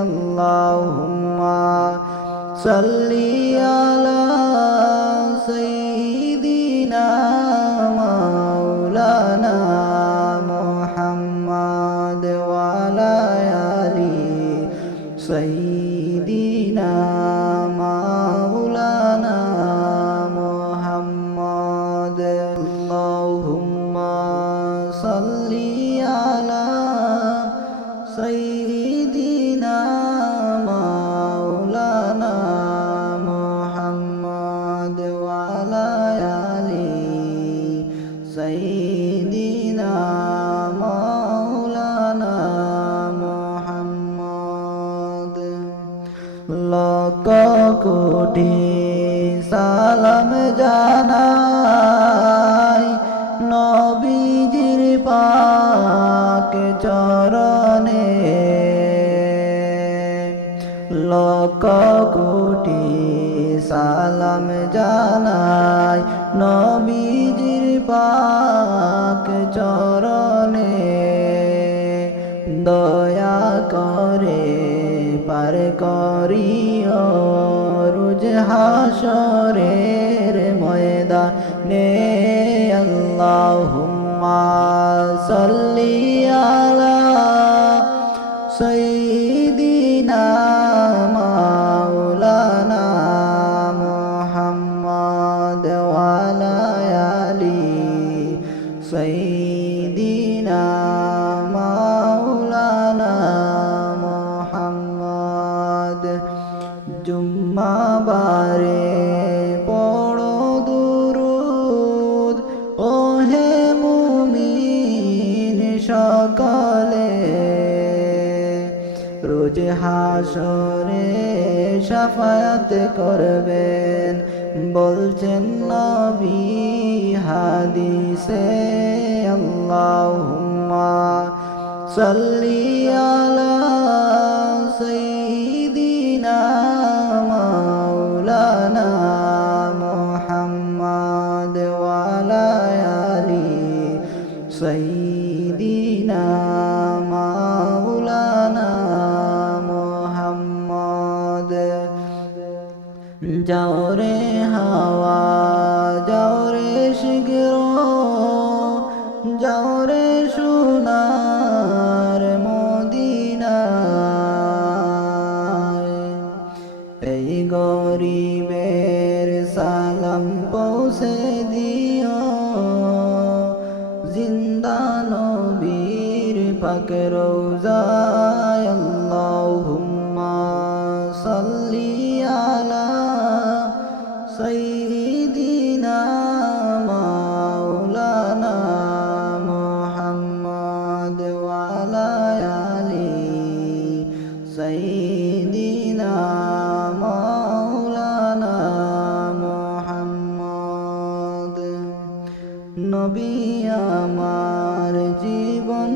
আল্লাহুম্মা সাল্লি আলা সাইয়্যিদিনা মাওলানা মুহাম্মাদ ওয়া আলা আলি সাইয়্যিদিনা মাওলানা মুহাম্মাদ আল্লাহুম্মা সাল্লি আলা সাইয়্যিদিনা মাওলানা মুহাম্মাদ ওয়া আলা আলি সাইয়্যিদিনা মাওলানা মুহাম্মাদ লক্ষ কোটি সালাম জানাই নবীজির পাক চরণে লক্ষ কোটি সালাম জানাই নবীজির পাক চরণে দয়া করে পার করিও রোজ হাসরের ময়দানে আল্লাহুম্মা সাল্লি আলা সাইয়্যিদিনা মাওলানা মুহাম্মাদ ওয়া আলা আলি সাইয়্যিদিনা মাওলানা মুহাম্মাদ জুম্মাবারে পড়ো দুরুদ ও হে মুমিন সকলে রোজ হাসরে শাফায়াত করবেন বলছেন নবী হাদিসে আল্লাহুম্মা সাল্লি আলা সাইয়্যিদিনা মাওলানা মুহাম্মাদ ওয়া আলা আলি সাইয়্যিদিনা মাওলানা মুহাম্মাদ যাও রে হাওয়া যাও রে শিগগির যাও রে সোনার মদিনায় এই গরিবের সালাম পৌঁছে দিও জিন্দা নবীর পাক রওজায় আল্লাহুম্মা সাল্লি আলা সাইয়্যিদিনা মাওলানা মুহাম্মাদ ওয়া আলা আলি সাইয়্যিদিনা মাওলানা মুহাম্মাদ নবী আমার জীবন